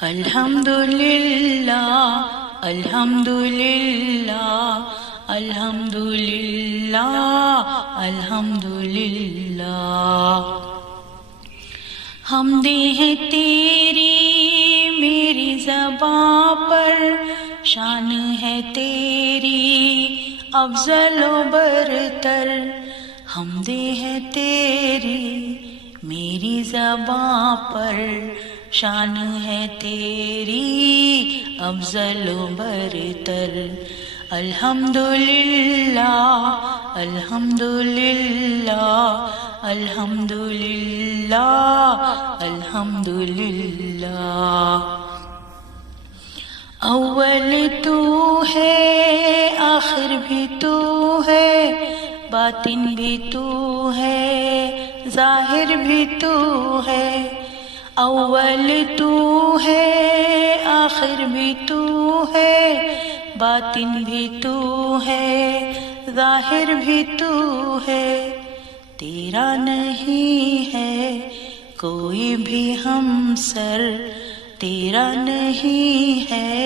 الحمدللہ الحمدللہ الحمدللہ الحمدللہ حمدیں ہیں تیری میری زباں پر، شان ہے تیری افضل و برتر، حمدیں ہیں تیری میری زباں پر، شان ہے تیری افضل و برتر، الحمدللہ الحمدللہ الحمدللہ الحمدللہ اول تو ہے آخر بھی تو ہے، باطن بھی تو ہے ظاہر بھی تو ہے، اول تو ہے آخر بھی تو ہے، باطن بھی تو ہے ظاہر بھی تو ہے، تیرا نہیں ہے کوئی بھی ہمسر، تیرا نہیں ہے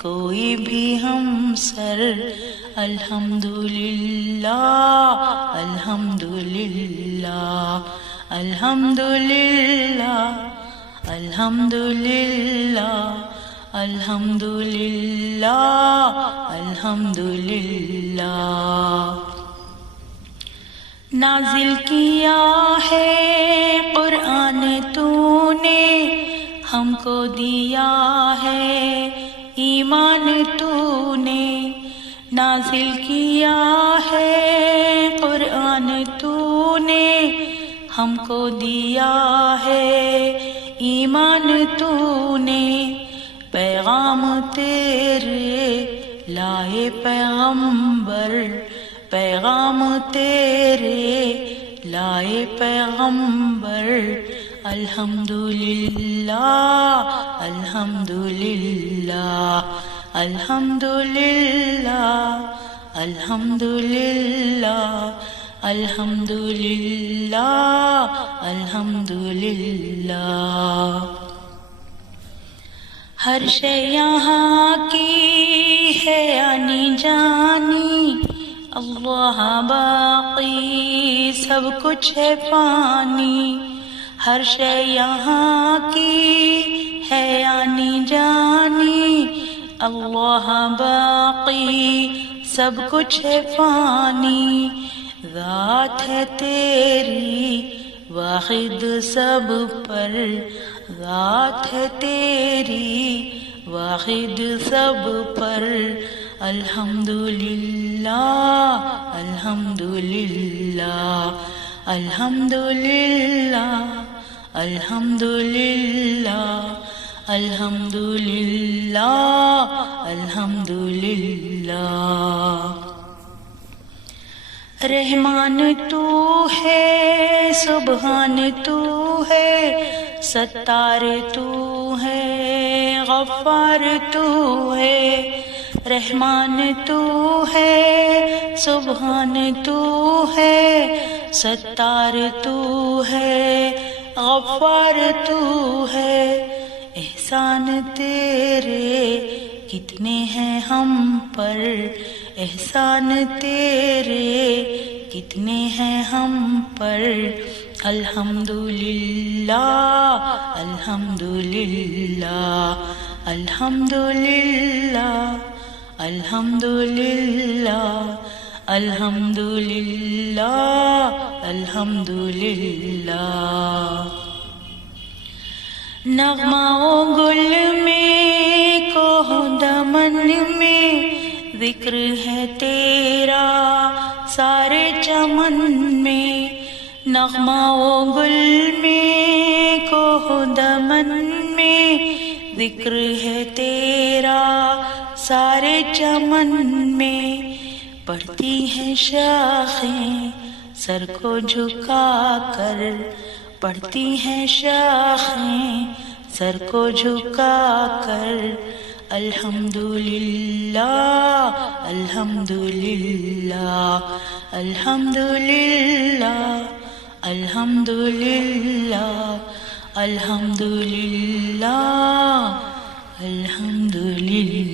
کوئی بھی ہمسر، الحمدللہ الحمدللہ الحمدللہ الحمدللہ الحمدللہ الحمدللہ نازل کیا ہے قرآن تو نے، ہم کو دیا ہے ایمان تو نے، نازل کیا ہے قرآن تو نے، ہم کو دیا ہے ایمان تو نے، پیغام تیرے لائے پیغمبر، پیغام تیرے لائے پیغمبر، الحمدللہ الحمدللہ الحمدللہ الحمدللہ الحمدللہ الحمدللہ ہر شے یہاں کی ہے آنی جانی، اللہ باقی سب کچھ ہے فانی، ہر شے یہاں کی ہے آنی جانی، اللہ باقی سب کچھ ہے فانی، ذات ہے تیری واحد سب پر، ذات ہے تیری واحد سب پر، الحمدللہ الحمدللہ الحمدللہ الحمدللہ الحمدللہ الحمدللہ رحمان تو ہے سبحان تو ہے، ستار تو ہے غفار تو ہے، رحمان تو ہے سبحان تو ہے، ستار تو ہے غفار تو ہے، احسان تیرے کتنے ہیں ہم پر، احسان تیرے کتنے ہیں ہم پر، الحمدللہ الحمدللہ الحمدللہ الحمدللہ الحمدللہ الحمدللہ نغمہ و گل میں کوہ دمن میں ذکر ہے تیرا سارے چمن میں، نغمہ و گل میں کوہ دمن میں ذکر ہے تیرا سارے چمن میں، پڑھتی ہیں شاخیں سر کو جھکا کر، پڑھتی ہیں شاخیں سر کو جھکا کر، الحمدللہ الحمدللہ الحمدللہ الحمدللہ الحمدللہ الحمدللہ